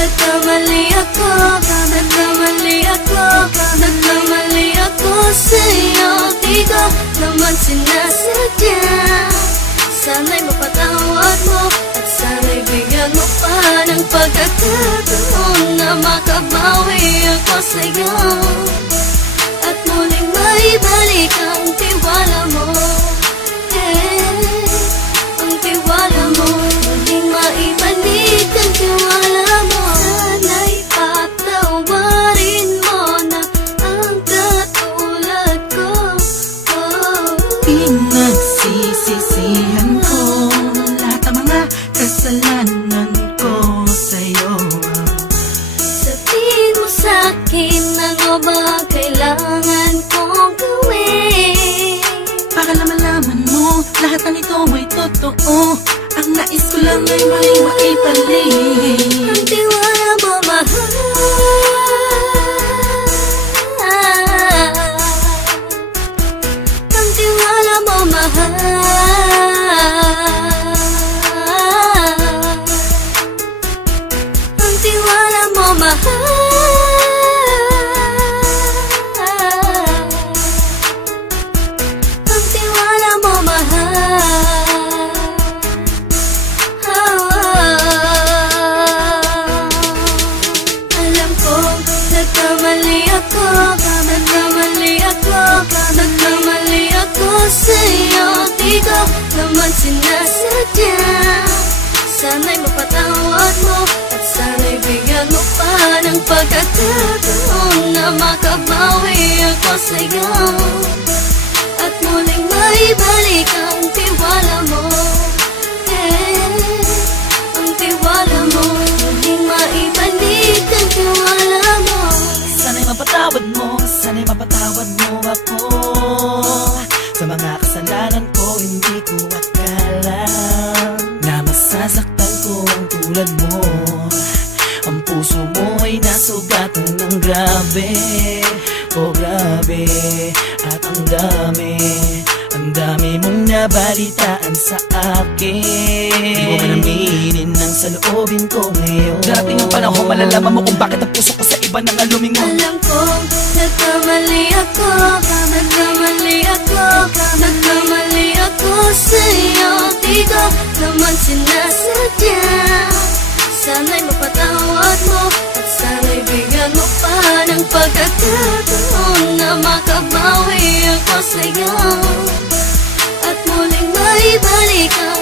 nagkamali ako, nagkamali ako, nagkamali ako sa'yo. Di ko naman sinasadya. Sana'y mapatawad mo at sana'y bigyan mo pa ng pagkakataon na makabawi ako sa'yo at muling maibalik ang tiwala mo. Ang tiwala mo, muling maibalik ang tiwala mo. Sana'y patawarin mo na ang katulad ko. Pinagsisisihan ko lahat ng mga kasalanan ko sa'yo. Sabihin mo sa'kin ano ba kailangan kong gawin para malaman mo lahat ng ito ay totoo. Ang nais ko lang ay muling maibalik ang tiwala mo, mahal. Ang tiwala mo, mahal. Ang tiwala mo, mahal. Ang tiwala mo, mahal. Alam ko, nagkamali ako, nagkamali ako, nagkamali ako sa'yo. Di ko naman sinasadya. Sana'y mapatawad mo at sana'y bigyan mo pa ng pagkakataon na makabawi ako sa'yo at muling maibalik ang tiwala mo. Ang tiwala mo, muling maibalik ang tiwala mo. Sana'y mapatawad mo, sana'y mapatawad mo ako sa mga kasalanan ko. Hindi ko akala na masasaktan ko ang tulad mo. Ang puso mo ay nasugatan ng grabe, oh grabe. At ang dami mong nabalitaan sa akin. Di ko man aminin ang saloobin ko ngayon. Darating ang panahon, malalaman mo kung bakit ang puso ko sa iba nang lumingon. Alam ko, nagkamali ako, nagkamali ako, nagkamali ako sa'yo. Di ko naman sinasadya. Sana'y mapatawad mo at sana'y bigyan mo pa ng pagkakataon na makabawi ako sa'yo at muling maibalik ang